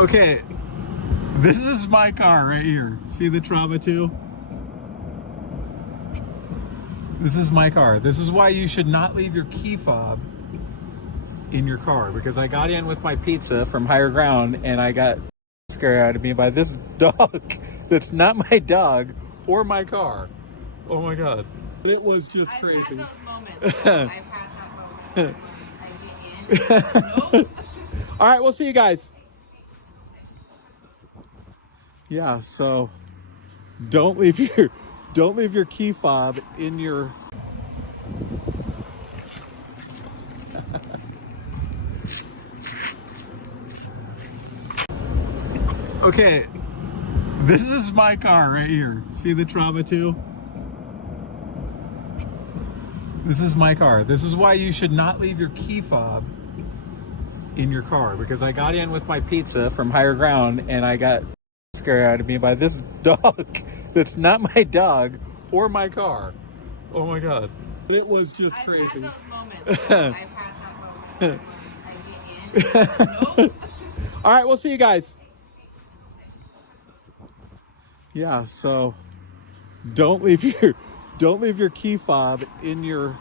Okay, this is my car right here. See the Trauma 2? This is my car. This is why you should not leave your key fob in your car, because I got in with my pizza from higher ground and I got scared out of me by this dog that's not my dog or my car. Oh my God. It was just crazy. I've had those moments. I've had that moment when I get in. Nope. All right, we'll see you guys. Yeah, so don't leave your key fob in your Okay, this is my car right here. See the Trauma 2? This is my car. This is why you should not leave your key fob in your car, because I got in with my pizza from higher ground and I got scared out of me by this dog that's not my dog or my car. Oh my God. It was just crazy. I've had those moments. I've had that moment when I get in. Nope. All right, we'll see you guys. Yeah, so don't leave your key fob in your